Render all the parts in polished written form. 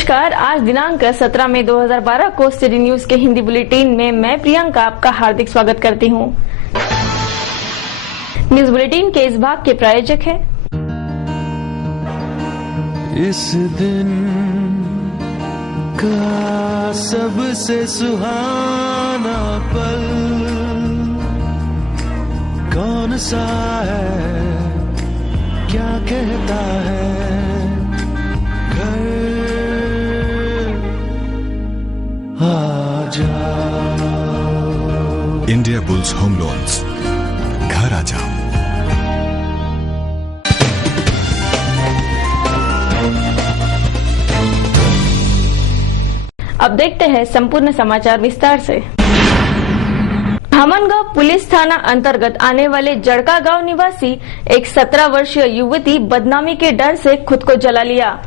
नमस्कार। आज दिनांक 17 मई 2012 को सिटी न्यूज के हिंदी बुलेटिन में मैं प्रियंका आपका हार्दिक स्वागत करती हूं। न्यूज बुलेटिन के इस भाग के प्रायोजक हैं इस दिन का सबसे सुहाना पल कौन सा है, क्या कहता है घर आ जाओ। इंडिया बुल्स होम लोन्स, घर आ जाओ। अब देखते हैं संपूर्ण समाचार विस्तार से। धामनगांव पुलिस थाना अंतर्गत आने वाले जड़का गांव निवासी एक 17 वर्षीय युवती बदनामी के डर से खुद को जला लिया।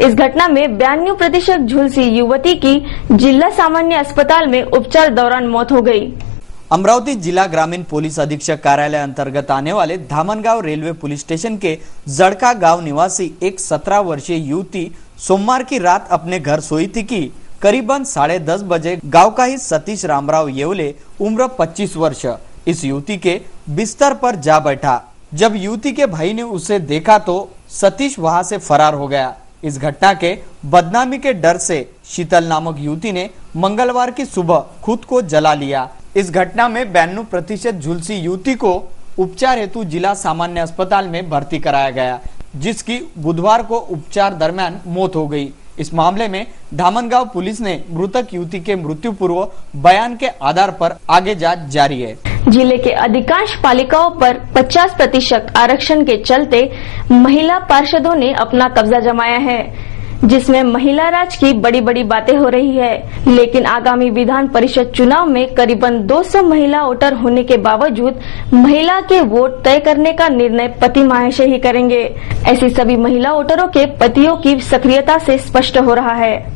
इस घटना में 92% झुलसी युवती की जिला सामान्य अस्पताल में उपचार दौरान मौत हो गई। अमरावती जिला ग्रामीण पुलिस अधीक्षक कार्यालय अंतर्गत आने वाले धामनगांव रेलवे पुलिस स्टेशन के जड़का गांव निवासी एक 17 वर्षीय युवती सोमवार की रात अपने घर सोई थी कि करीबन 10:30 बजे गांव का ही सतीश रामराव येवले उम्र 25 वर्ष इस युवती के बिस्तर पर जा बैठा। जब युवती के भाई ने उसे देखा तो सतीश वहां से फरार हो गया। इस घटना के बदनामी के डर से शीतल नामक युवती ने मंगलवार की सुबह खुद को जला लिया। इस घटना में 92% झुलसी युवती को उपचार हेतु जिला सामान्य अस्पताल में भर्ती कराया गया, जिसकी बुधवार को उपचार दरमियान मौत हो गई। इस मामले में धामनगांव पुलिस ने मृतक युवती के मृत्यु पूर्व बयान के आधार पर आगे जांच जारी है। जिले के अधिकांश पालिकाओं पर 50% आरक्षण के चलते महिला पार्षदों ने अपना कब्जा जमाया है, जिसमें महिला राज की बड़ी बड़ी बातें हो रही है। लेकिन आगामी विधान परिषद चुनाव में करीबन 200 महिला वोटर होने के बावजूद महिला के वोट तय करने का निर्णय पति महाशय ही करेंगे। ऐसी सभी महिला वोटरों के पतियों की सक्रियता से स्पष्ट हो रहा है।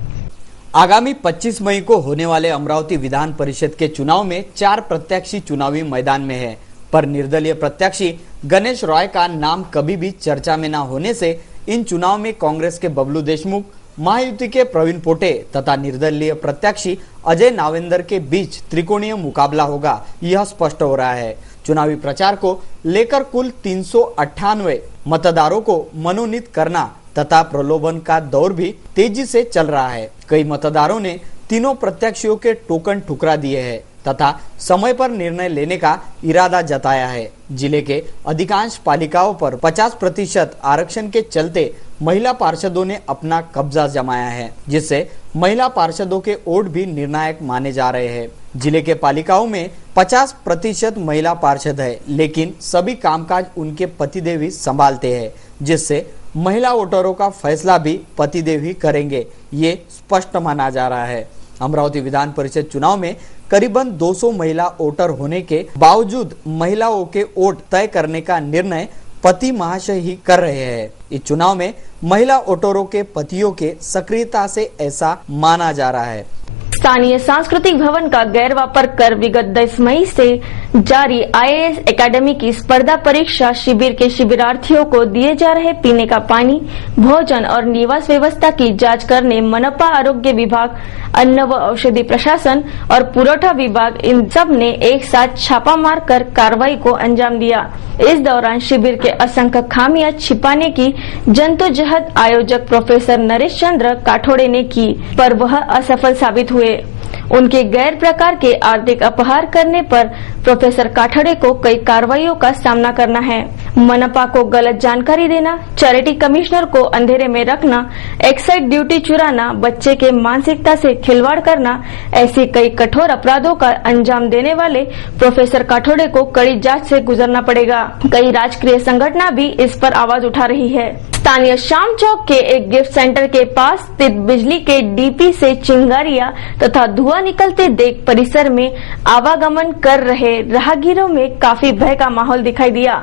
आगामी 25 मई को होने वाले अमरावती विधान परिषद के चुनाव में 4 प्रत्याशी चुनावी मैदान में है, पर निर्दलीय प्रत्याशी गणेश रॉय का नाम कभी भी चर्चा में न होने से इन चुनाव में कांग्रेस के बबलू देशमुख, महायुति के प्रवीण पोटे तथा निर्दलीय प्रत्याशी अजय नावेंद्र के बीच त्रिकोणीय मुकाबला होगा, यह स्पष्ट हो रहा है। चुनावी प्रचार को लेकर कुल 398 मतदारों को मनोनीत करना तथा प्रलोभन का दौर भी तेजी से चल रहा है। कई मतदारों ने तीनों प्रत्याशियों के टोकन ठुकरा दिए हैं तथा समय पर निर्णय लेने का इरादा जताया है। जिले के अधिकांश पालिकाओं पर 50% आरक्षण के चलते महिला पार्षदों ने अपना कब्जा जमाया है, जिससे महिला पार्षदों के वोट भी निर्णायक माने जा रहे हैं। जिले के पालिकाओं में 50% महिला पार्षद है, लेकिन सभी कामकाज उनके पतिदेव ही संभालते हैं, जिससे महिला वोटरों का फैसला भी पतिदेव ही करेंगे, ये स्पष्ट माना जा रहा है। अमरावती विधान परिषद चुनाव में करीबन 200 महिला वोटर होने के बावजूद महिलाओं के वोट तय करने का निर्णय पति महाशय ही कर रहे हैं। इस चुनाव में महिला वोटरों के पतियों के सक्रियता से ऐसा माना जा रहा है। स्थानीय सांस्कृतिक भवन का गैरवापर कर विगत 10 मई से जारी IAS एकेडमी की स्पर्धा परीक्षा शिविर के शिविरार्थियों को दिए जा रहे पीने का पानी, भोजन और निवास व्यवस्था की जांच करने मनपा आरोग्य विभाग, अन्न व औषधि प्रशासन और पुरवठा विभाग इन सब ने एक साथ छापा मार कर कार्रवाई को अंजाम दिया। इस दौरान शिविर के असंख्य खामियां छिपाने की जद्दोजहद आयोजक प्रोफेसर नरेश चंद्र काठोड़े ने की, पर वह असफल साबित हुए। उनके गैर प्रकार के आर्थिक अपहार करने पर प्रोफेसर काठड़े को कई कार्रवाइयों का सामना करना है। मनपा को गलत जानकारी देना, चैरिटी कमिश्नर को अंधेरे में रखना, एक्साइज ड्यूटी चुराना, बच्चे के मानसिकता से खिलवाड़ करना, ऐसे कई कठोर अपराधों का अंजाम देने वाले प्रोफेसर काठोड़े को कड़ी जांच से गुजरना पड़ेगा। कई राजकीय संगठन भी इस पर आवाज उठा रही है। स्थानीय शाम चौक के एक गिफ्ट सेंटर के पास स्थित बिजली के डीपी से चिंगारियां तथा धुआं निकलते देख परिसर में आवागमन कर रहे राहगीरों में काफी भय का माहौल दिखाई दिया।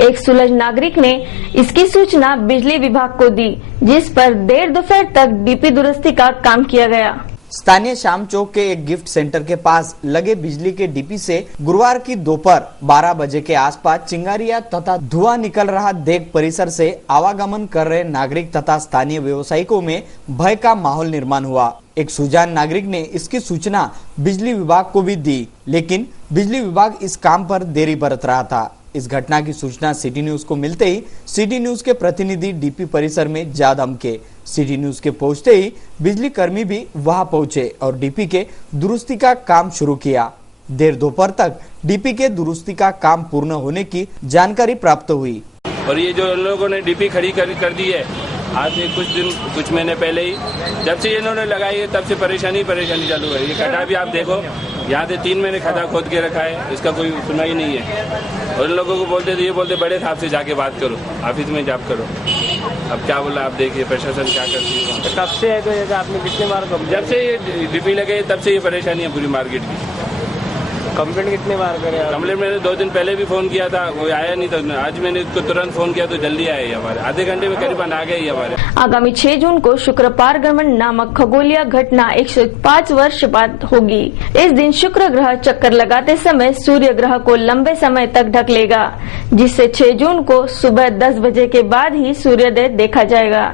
एक सुलझ नागरिक ने इसकी सूचना बिजली विभाग को दी, जिस पर देर दोपहर तक डीपी दुरुस्ती का काम किया गया। स्थानीय शाम चौक के एक गिफ्ट सेंटर के पास लगे बिजली के डीपी से गुरुवार की दोपहर 12 बजे के आसपास चिंगारियां तथा धुआं निकल रहा देख परिसर से आवागमन कर रहे नागरिक तथा स्थानीय व्यवसायिकों में भय का माहौल निर्माण हुआ। एक सुजान नागरिक ने इसकी सूचना बिजली विभाग को भी दी, लेकिन बिजली विभाग इस काम पर देरी बरत रहा था। इस घटना की सूचना सिटी न्यूज को मिलते ही सिटी न्यूज के प्रतिनिधि डीपी परिसर में जा धमके। सिटी न्यूज के पहुंचते ही बिजली कर्मी भी वहां पहुंचे और डीपी के दुरुस्ती का काम शुरू किया। देर दोपहर तक डीपी के दुरुस्ती का काम पूर्ण होने की जानकारी प्राप्त हुई। और ये जो लोगों ने डीपी खड़ी कर दी है, आज से कुछ महीने पहले ही जब से इन्होंने लगाई है तब से परेशानी चालू है। ये खड्डा भी आप देखो, यहाँ से 3 महीने खड्डा खोद के रखा है, इसका कोई सुनवाई नहीं है। और इन लोगों को बोलते थे, ये बोलते बड़े साहब से जाके बात करो, ऑफिस में जाप करो। अब क्या बोला आप देखिए प्रशासन क्या करती है। कब से है तो ये आपने कितने बार जब से ये डीपी लगे तब से ये परेशानी है पूरी मार्केट की। कंप्लेंट कितने बार करे? कंप्लेंट मैंने 2 दिन पहले भी फोन किया था, कोई आया नहीं था। आज मैंने इसको तुरंत फोन किया तो जल्दी आए हमारे, आधे घंटे में करीबन आ गए हमारे। आगामी 6 जून को शुक्र पारगमन नामक खगोलीय घटना 105 वर्ष बाद होगी। इस दिन शुक्र ग्रह चक्कर लगाते समय सूर्य ग्रह को लंबे समय तक ढक लेगा, जिससे 6 जून को सुबह 10 बजे के बाद ही सूर्योदय देखा जाएगा।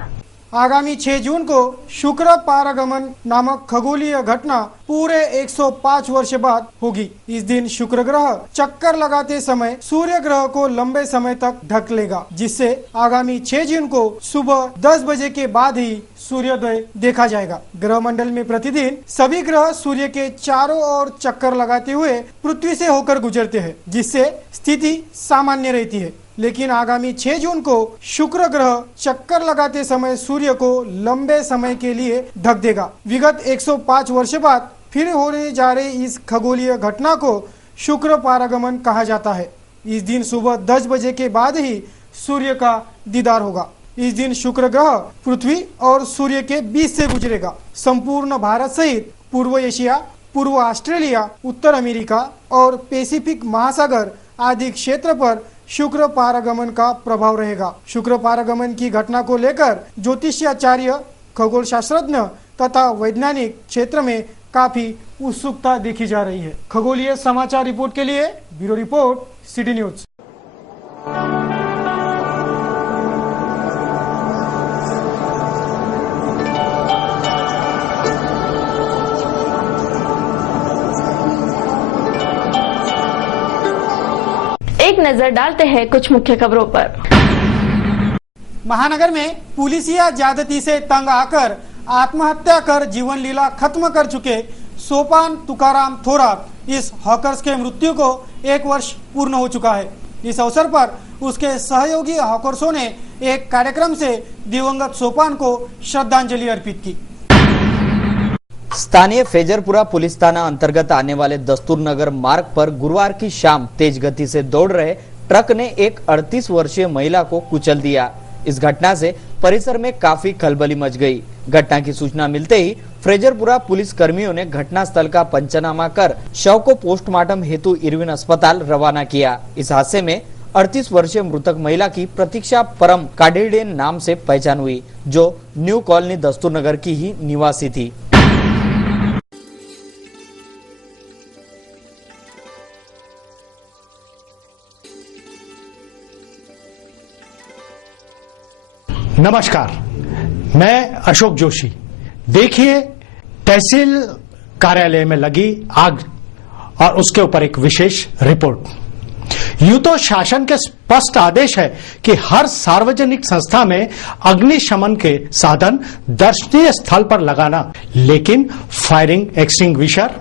आगामी 6 जून को शुक्र पारगमन नामक खगोलीय घटना पूरे 105 वर्ष बाद होगी। इस दिन शुक्र ग्रह चक्कर लगाते समय सूर्य ग्रह को लंबे समय तक ढक लेगा, जिससे आगामी 6 जून को सुबह 10 बजे के बाद ही सूर्योदय देखा जाएगा। ग्रह मंडल में प्रतिदिन सभी ग्रह सूर्य के चारों ओर चक्कर लगाते हुए पृथ्वी से होकर गुजरते हैं, जिससे स्थिति सामान्य रहती है। लेकिन आगामी 6 जून को शुक्र ग्रह चक्कर लगाते समय सूर्य को लंबे समय के लिए ढक देगा। विगत 105 वर्ष बाद फिर होने जा रही इस खगोलीय घटना को शुक्र पारगमन कहा जाता है। इस दिन सुबह 10 बजे के बाद ही सूर्य का दीदार होगा। इस दिन शुक्र ग्रह पृथ्वी और सूर्य के बीच से गुजरेगा। संपूर्ण भारत सहित पूर्व एशिया, पूर्व ऑस्ट्रेलिया, उत्तर अमेरिका और पैसिफिक महासागर आदि क्षेत्र पर शुक्र पारगमन का प्रभाव रहेगा। शुक्र पारगमन की घटना को लेकर ज्योतिषाचार्य, खगोल शास्त्रज्ञ तथा वैज्ञानिक क्षेत्र में काफी उत्सुकता देखी जा रही है। खगोलीय समाचार रिपोर्ट के लिए ब्यूरो रिपोर्ट सिटी न्यूज। एक नजर डालते हैं कुछ मुख्य खबरों पर। महानगर में पुलिसिया ज्यादती से तंग आकर आत्महत्या कर जीवन लीला खत्म कर चुके सोपान तुकाराम थोरात इस हॉकर्स के मृत्यु को 1 वर्ष पूर्ण हो चुका है। इस अवसर पर उसके सहयोगी हॉकर्सों ने एक कार्यक्रम से दिवंगत सोपान को श्रद्धांजलि अर्पित की। स्थानीय फेजरपुरा पुलिस थाना अंतर्गत आने वाले दस्तूर नगर मार्ग पर गुरुवार की शाम तेज गति से दौड़ रहे ट्रक ने एक 38 वर्षीय महिला को कुचल दिया। इस घटना से परिसर में काफी खलबली मच गई। घटना की सूचना मिलते ही फ्रेजरपुरा पुलिस कर्मियों ने घटना स्थल का पंचनामा कर शव को पोस्टमार्टम हेतु इरविन अस्पताल रवाना किया। इस हादसे में 38 वर्षीय मृतक महिला की प्रतीक्षा परम काडेडे नाम से पहचान हुई, जो न्यू कॉलोनी दस्तूर नगर की ही निवासी थी। नमस्कार, मैं अशोक जोशी। देखिए, तहसील कार्यालय में लगी आग और उसके ऊपर एक विशेष रिपोर्ट। यूं तो शासन के स्पष्ट आदेश है कि हर सार्वजनिक संस्था में अग्निशमन के साधन दर्शनीय स्थल पर लगाना, लेकिन फायरिंग एक्सटिंग्विशर,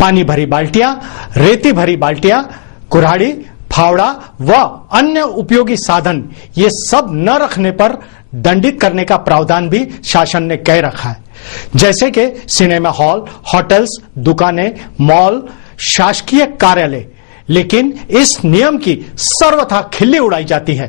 पानी भरी बाल्टियां, रेती भरी बाल्टियां, कुल्हाड़ी, फावड़ा व अन्य उपयोगी साधन ये सब न रखने पर दंडित करने का प्रावधान भी शासन ने कह रखा है। जैसे कि सिनेमा हॉल, होटल्स, दुकानें, मॉल, शासकीय कार्यालय। लेकिन इस नियम की सर्वथा खिल्ली उड़ाई जाती है।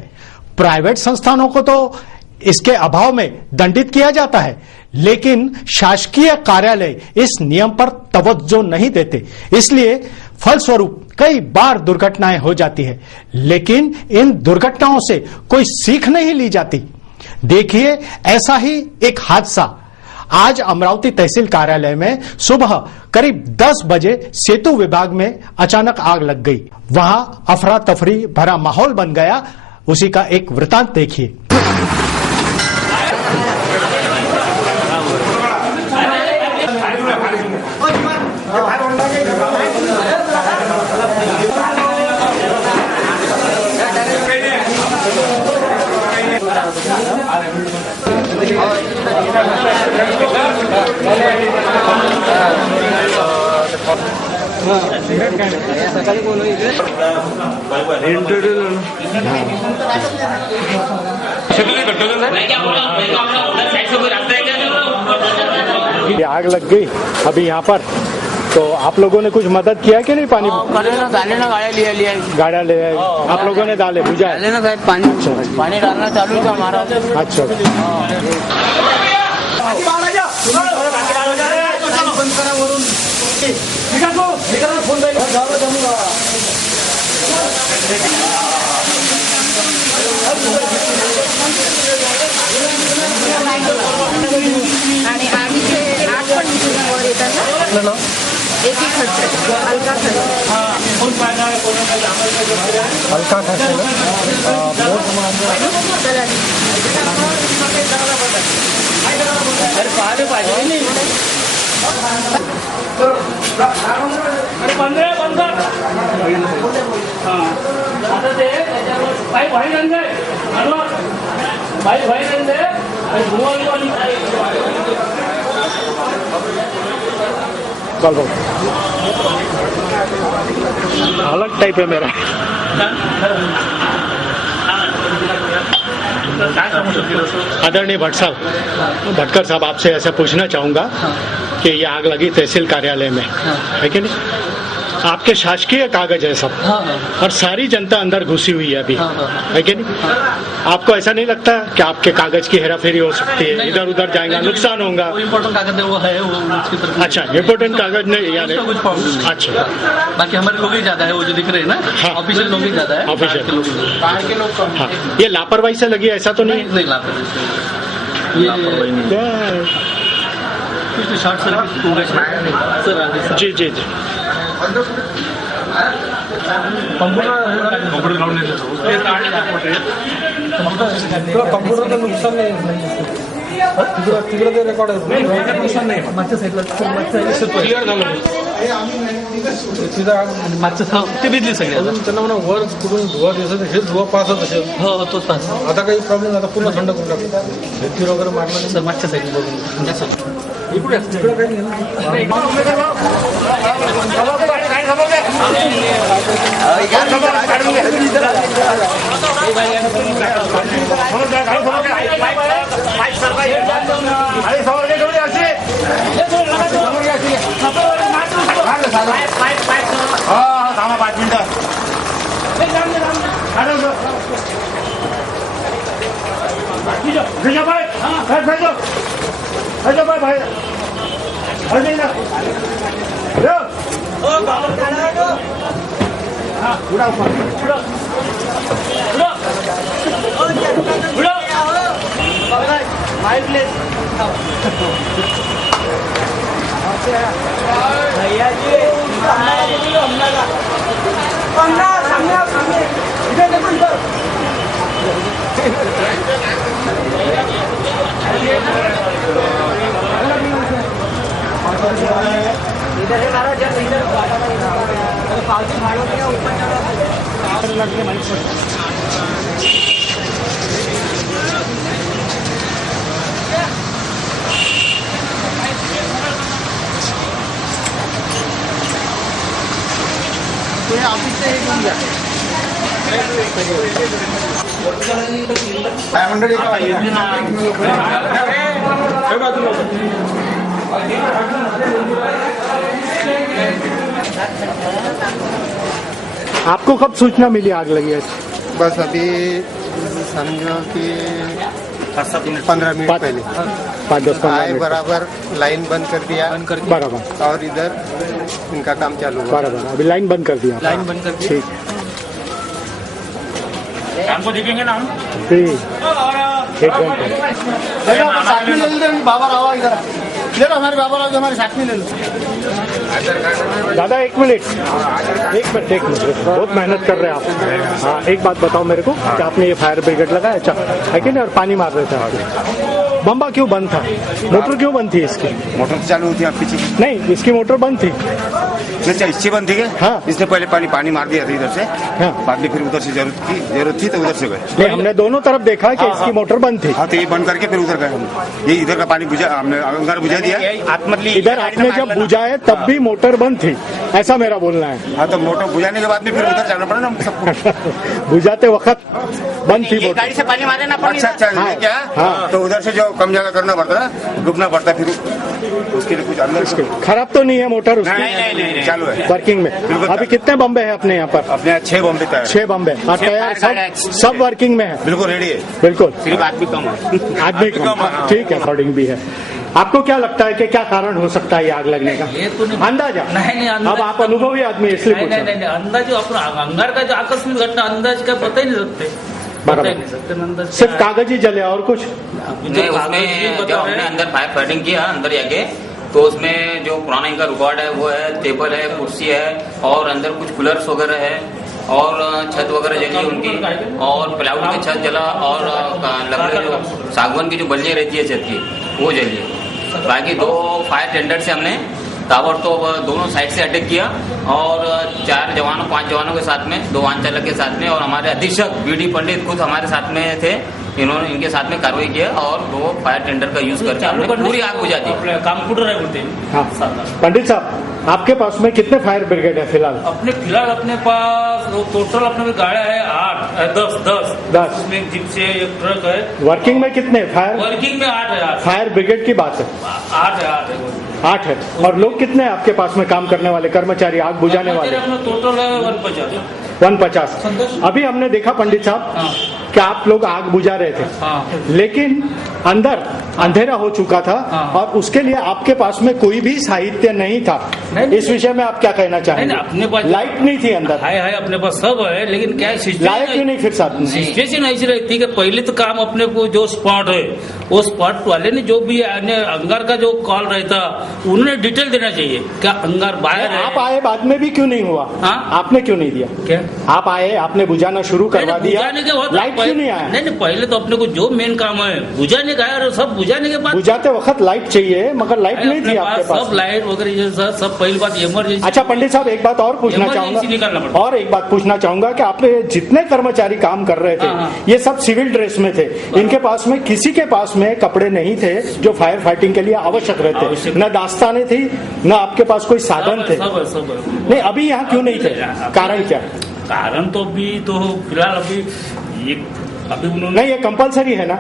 प्राइवेट संस्थानों को तो इसके अभाव में दंडित किया जाता है, लेकिन शासकीय कार्यालय इस नियम पर तवज्जो नहीं देते। इसलिए फलस्वरूप कई बार दुर्घटनाएं हो जाती है, लेकिन इन दुर्घटनाओं से कोई सीख नहीं ली जाती। देखिए, ऐसा ही एक हादसा आज अमरावती तहसील कार्यालय में सुबह करीब 10 बजे सेतु विभाग में अचानक आग लग गई। वहां अफरा तफरी भरा माहौल बन गया। उसी का एक वृतांत देखिए। ये आग लग गई अभी यहाँ पर, तो आप लोगों ने कुछ मदद किया कि नहीं? पानी डाले ना गाड़िया लिया गाड़ा ले आए आप लोगों ने? डाले बुझा डाले ना साहब पानी डालना चालू था हमारा। अच्छा आणि आगीचे आग पण वर येतात ना, एक ही खर्च हलका खर्च हल्का खर्च अलग टाइप है मेरा। आदरणीय भटकर साहब, आपसे ऐसा पूछना चाहूंगा कि ये आग लगी तहसील कार्यालय में, है कि नहीं? आपके शासकीय कागज है सब, और सारी जनता अंदर घुसी हुई है अभी, है कि नहीं? आपको ऐसा नहीं लगता कि आपके कागज की हेराफेरी हो सकती है, इधर उधर जाएगा, नुकसान होगा? इम्पोर्टेंट कागज है वो है, वो उसकी तरफ। अच्छा, इम्पोर्टेंट कागज नहीं यानी कुछ प्रॉब्लम। अच्छा, बाकी हमारे लोग ही ज्यादा है, वो जो दिख रहे हैं ना, हाँ। ऑफिशियल लोग ही ज्यादा है, ऑफिशियल बाहर के लोग कम। हाँ, ये लापरवाही से लगी ऐसा तो नहीं? नहीं लापरवाही, ये शॉर्ट सर्किट हो गया। जी जी जी। कम्प्युटरचं नुकसान नाही, तिकडे ते रेकॉर्ड आहे, नुकसान नाही, मागच्या साईडला क्लिअर झालं ते भिजली सगळी। त्यांना म्हणा वर कुठून धुवा दिसत, हे धुवा पासत असेल। हो तोच पास। आता काही प्रॉब्लेम, आता पूर्ण थंड करून टाकतो, भिंती वगैरे मारलं सर मागच्या साईड बघून इकडे तिकडे काही नाही। आपको कब सूचना मिली आग लगी है? बस अभी समझो कि 15 मिनट पहले 5-10 आए, बराबर लाइन बंद कर दिया, बराबर, और इधर इनका काम चालू हुआ। बराबर, अभी लाइन बंद कर दिया, लाइन बंद कर दी। ठीक है। हमको दिखेंगे ना हम एक घंटे साथ में ले लो बाबा राव इधर ले लो हमारे बाबा राव हमारे साथ में ले लो दादा एक मिनट बहुत मेहनत कर रहे हैं आप। हाँ एक बात बताओ मेरे को कि आपने ये फायर ब्रिगेड लगाया अच्छा है कि नहीं और पानी मार रहे थे आप बम्बा क्यों बंद था मोटर क्यों बंद थी इसकी मोटर तो चालू होती है पीछे नहीं इसकी मोटर बंद थी अच्छा इससे बंद थी क्या हाँ इसने पहले पानी मार दिया था इधर से हाँ बाद में फिर उधर से जरूरत थी तो उधर से गए नहीं हमने दोनों तरफ देखा कि इसकी मोटर बंद थी हाँ तो ये बंद करके फिर उधर गए हम ये इधर का पानी बुझा हमने अंगार बुझा दिया इधर आपने जब बुझाए तब भी मोटर बंद थी ऐसा मेरा बोलना है। हाँ तो मोटर बुझाने के बाद में फिर उधर जाना पड़ा ना हम सबको बुझाते वक्त बंद थी मोटर गाड़ी से पानी मारे ना अच्छा हाँ, क्या हाँ। तो उधर से जो कम ज्यादा करना पड़ता है डूबना पड़ता है फिर उसके लिए कुछ अंदर खराब तो नहीं है मोटर उसकी नहीं चालू है वर्किंग में अभी कितने बम्बे हैं अपने यहाँ पर अपने 6 बम्बे तैयार 6 बम्बे और तैयार सब वर्किंग में है बिल्कुल रेडी है बिल्कुल सिर्फ आदमी कम है आदमी कम ठीक है अकॉर्डिंग भी है। आपको क्या लगता है कि क्या कारण हो सकता है ये आग लगने का ये तो नहीं अंदाजा नहीं अब आप अनुभवी आदमी इसलिए नहीं पूछा नहीं अंदाज अपना अंगार का जो आकस्मिक घटना अंदाज का पता ही नहीं सकते बराबर सिर्फ कागज ही जले और कुछ नहीं उसमें जो हमने अंदर फायर फाइटिंग किया अंदर जाके तो उसमें जो पुराना इनका रिकॉर्ड है वो है टेबल है कुर्सी है और अंदर कुछ कूलर्स वगैरह है और छत वगैरह जली है उनकी और प्लाईवुड की छत जला और लकड़ी जो सागवान की जो बल्लियाँ रहती है छत की वो जली है। बाकी 2 फायर टेंडर से हमने टावर तो दोनों साइड से अटैक किया और 4 जवानों 5 जवानों के साथ में 2 वाहन चालक के साथ में और हमारे अधीक्षक बीडी पंडित खुद हमारे साथ में थे इन्होंने इनके साथ में कार्रवाई किया और 2 फायर टेंडर का यूज करके हमने पूरी आग बुझा दी। कंप्यूटर है बोलते हाँ पंडित साहब आपके पास में कितने फायर ब्रिगेड है फिलहाल फिलहाल अपने पास टोटल अपने में गाड़ियां है 10 उसमें एक जीप से एक ट्रक है वर्किंग में कितने फायर वर्किंग में 8 है फायर ब्रिगेड की बात है 8 है और लोग कितने हैं आपके पास में काम करने वाले कर्मचारी आग बुझाने वाले टोटल है 150 अभी हमने देखा पंडित साहब कि आप लोग आग बुझा रहे थे लेकिन अंदर अंधेरा हो चुका था और उसके लिए आपके पास में कोई भी साहित्य नहीं था इस विषय में आप क्या कहना चाहेंगे अपने पास लाइट नहीं थी अंदर है अपने पास सब है लेकिन क्या लाइट क्यों नहीं फिर साथ में सिचुएशन ऐसी रहती है कि पहले तो काम अपने को जो स्पॉट है वो स्पॉट वाले ने जो भी अंगार का जो कॉल रहता उन्हें डिटेल देना चाहिए क्या अंगार बाहर है आप आए बाद में भी क्यों नहीं हुआ आपने क्यों नहीं दिया क्या आप आए आपने बुझाना शुरू करवा दिया लाइट क्यों नहीं आया नहीं पहले तो अपने को जो मेन काम है बुझाने का है सब बुझाने के बाद बुझाते वक्त लाइट चाहिए मगर लाइट नहीं थी आपके पास सब लाइट वगैरह सब पहली बात इमरजेंसी। अच्छा पंडित साहब एक बात और पूछना चाहूंगा और एक बात पूछना चाहूंगा कि आपने जितने कर्मचारी काम कर रहे थे ये सब सिविल ड्रेस में थे इनके पास में किसी के पास में कपड़े नहीं थे जो फायर फाइटिंग के लिए आवश्यक रहते न दास्ताने थी न आपके पास कोई साधन थे नहीं अभी यहाँ क्यों नहीं थे कारण क्या कारण तो अभी तो फिलहाल अभी उन्होंने नहीं ये कंपलसरी है ना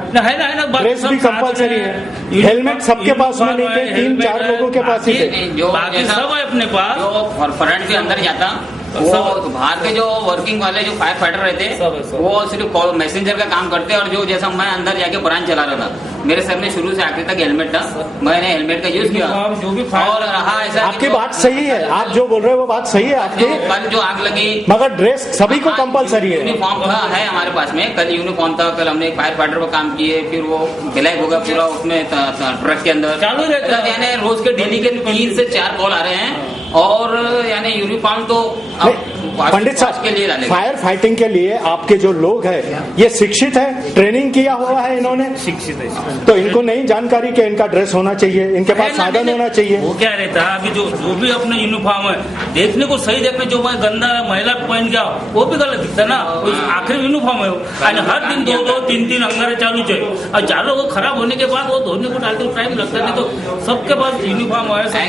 ड्रेस भी कंपलसरी है हेलमेट सबके पास में नहीं थे 3-4 लोगों के पास ही थे बाकी सब है अपने पास जो फ्रंट के अंदर जाता वो बाहर के जो वर्किंग वाले जो फायर फाइटर रहते वो सिर्फ मैसेंजर का काम करते और जो जैसा मैं अंदर जाके ब्रांच चला रहा था मेरे सर में शुरू से आखिर तक हेलमेट था मैंने हेलमेट का यूज किया और रहा ऐसा आपकी बात सही है आप जो बोल रहे हो वो बात सही है आपकी कल जो आग लगी मगर ड्रेस सभी को कंपलसरी है यूनिफॉर्म था है हमारे पास में कल यूनिफॉर्म था कल हमने फायर फाइटर पर काम किए फिर वो ब्लैक हो गया पूरा उसमें ट्रक के अंदर चालू रहता यानी रोज के डेली के 3 से 4 कॉल आ रहे हैं और यानी यूनिफॉर्म तो पंडित साहब फायर फाइटिंग के लिए आपके जो लोग हैं ये शिक्षित है ट्रेनिंग किया हुआ है इन्होंने शिक्षित है तो इनको नहीं जानकारी कि इनका ड्रेस होना चाहिए इनके पास साधन होना चाहिए वो क्या रहता है अभी जो भी अपने यूनिफॉर्म है देखने को सही देखने जो मैं गंदा महिला पहन गया वो भी गलत दिखता ना आखिर यूनिफॉर्म है हर दिन 2-2 3-3 अंगारे चालू है और चालू वो खराब होने के बाद वो धोने को डालते टाइम लगता नहीं तो सबके पास यूनिफॉर्म है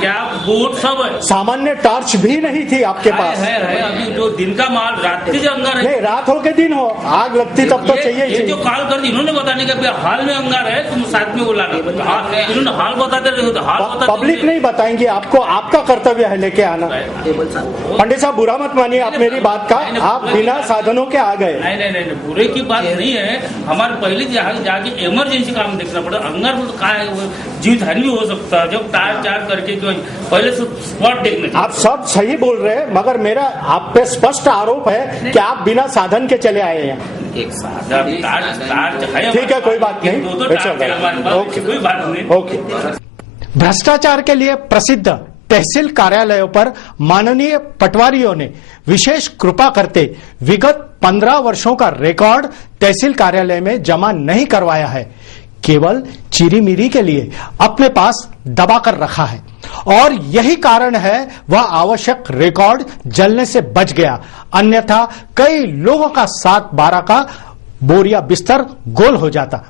क्या बूट सब है सामान्य टॉर्च भी नहीं थी आपके पास है अभी जो दिन का माल रात के जो अंगार है नहीं रात हो के दिन हो आग लगती तब तो चाहिए ये जो कॉल कर दी इन्होंने बताने का हाल में अंगार है तुम साथ में बोला इन्होंने हाल बताते रहे पब्लिक नहीं बताएंगे आपको आपका कर्तव्य है लेके आना पंडित साहब बुरा मत मानिए आप मेरी बात का आप बिना साधनों के आ गए नहीं बुरे की बात नहीं है हमारे पहले जाके इमरजेंसी काम देखना पड़ा अंगार में तो जीवधानी भी हो सकता है जब टायर चार्ज करके पहले से स्पॉट देखने आप सब सही नहीं बोल रहे, मगर मेरा आप पे स्पष्ट आरोप है कि आप बिना साधन के चले आए हैं। ठीक है, कोई बात नहीं, ओके। भ्रष्टाचार के लिए प्रसिद्ध तहसील कार्यालयों पर माननीय पटवारियों ने विशेष कृपा करते विगत 15 वर्षों का रिकॉर्ड तहसील कार्यालय में जमा नहीं करवाया है, केवल चिरीमिरी के लिए अपने पास दबा कर रखा है, और यही कारण है वह आवश्यक रिकॉर्ड जलने से बच गया, अन्यथा कई लोगों का 7-12 का बोरिया बिस्तर गोल हो जाता।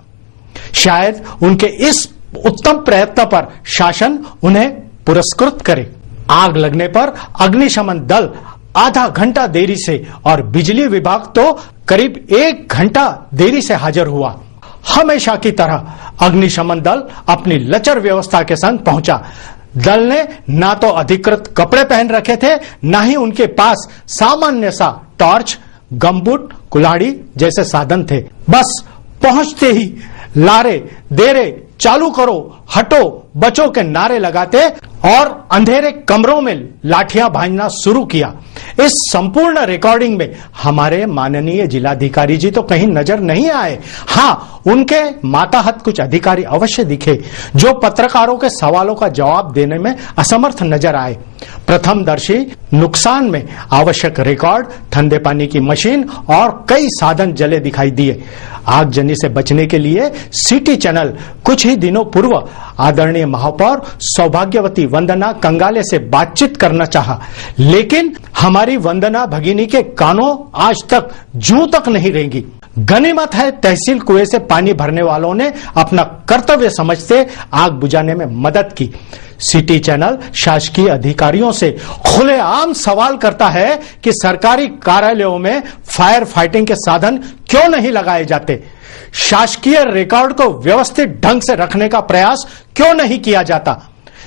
शायद उनके इस उत्तम प्रयत्न पर शासन उन्हें पुरस्कृत करे। आग लगने पर अग्निशमन दल आधा घंटा देरी से और बिजली विभाग तो करीब 1 घंटा देरी से हाजिर हुआ। हमेशा की तरह अग्निशमन दल अपनी लचर व्यवस्था के संग पहुंचा। दल ने ना तो अधिकृत कपड़े पहन रखे थे, ना ही उनके पास सामान्य सा टॉर्च, गमबूट, कुल्हाड़ी जैसे साधन थे। बस पहुंचते ही लारे, देरे, चालू करो, हटो, बचो के नारे लगाते और अंधेरे कमरों में लाठियां भांजना शुरू किया। इस संपूर्ण रिकॉर्डिंग में हमारे माननीय जिलाधिकारी जी तो कहीं नजर नहीं आए। हाँ, उनके माताहत कुछ अधिकारी अवश्य दिखे जो पत्रकारों के सवालों का जवाब देने में असमर्थ नजर आए। प्रथमदर्शी नुकसान में आवश्यक रिकॉर्ड, ठंडे पानी की मशीन और कई साधन जले दिखाई दिए। आगजनी से बचने के लिए सिटी चैनल कुछ ही दिनों पूर्व आदरणीय महापौर सौभाग्यवती वंदना कंगाले से बातचीत करना चाहा, लेकिन हमारी वंदना भगिनी के कानों आज तक जूं तक नहीं रेंगी। गनीमत है तहसील कुएं से पानी भरने वालों ने अपना कर्तव्य समझते आग बुझाने में मदद की। सिटी चैनल शासकीय अधिकारियों से खुलेआम सवाल करता है कि सरकारी कार्यालयों में फायर फाइटिंग के साधन क्यों नहीं लगाए जाते, शासकीय रिकॉर्ड को व्यवस्थित ढंग से रखने का प्रयास क्यों नहीं किया जाता,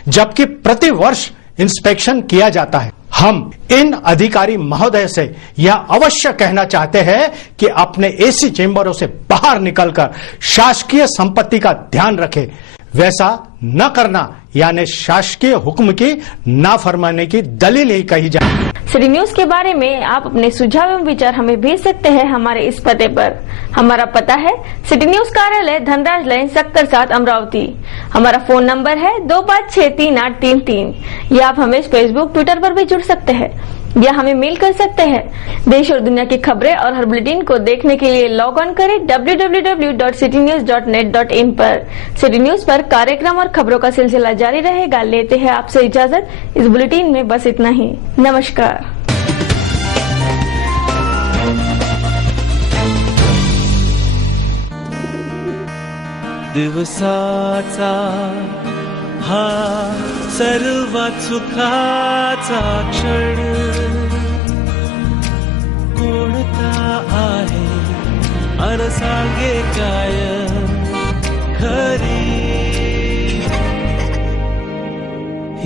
जबकि प्रति वर्ष इंस्पेक्शन किया जाता है। हम इन अधिकारी महोदय से यह अवश्य कहना चाहते हैं कि अपने एसी चेंबरों से बाहर निकलकर शासकीय संपत्ति का ध्यान रखें। वैसा न करना यानी शासकीय हुक्म की नाफरमानी की दलील ही कही जाए। सिटी न्यूज के बारे में आप अपने सुझाव एवं विचार हमें भेज सकते हैं हमारे इस पते पर। हमारा पता है सिटी न्यूज कार्यालय धनराज लाइन सेक्टर 7 अमरावती। हमारा फोन नंबर है 25633833। या आप हमें फेसबुक, ट्विटर पर भी जुड़ सकते हैं या हमें मेल कर सकते हैं। देश और दुनिया की खबरें और हर बुलेटिन को देखने के लिए लॉग ऑन करें www.citynews.net.in पर। सिटी न्यूज पर कार्यक्रम और खबरों का सिलसिला जारी रहेगा। लेते हैं आपसे इजाजत। इस बुलेटिन में बस इतना ही। नमस्कार। दिवसाचा हा सर्वात सुखाचा क्षण कोणता आहे अन सांगे काय खरी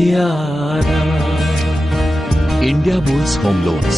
यारा। India bulls home loans,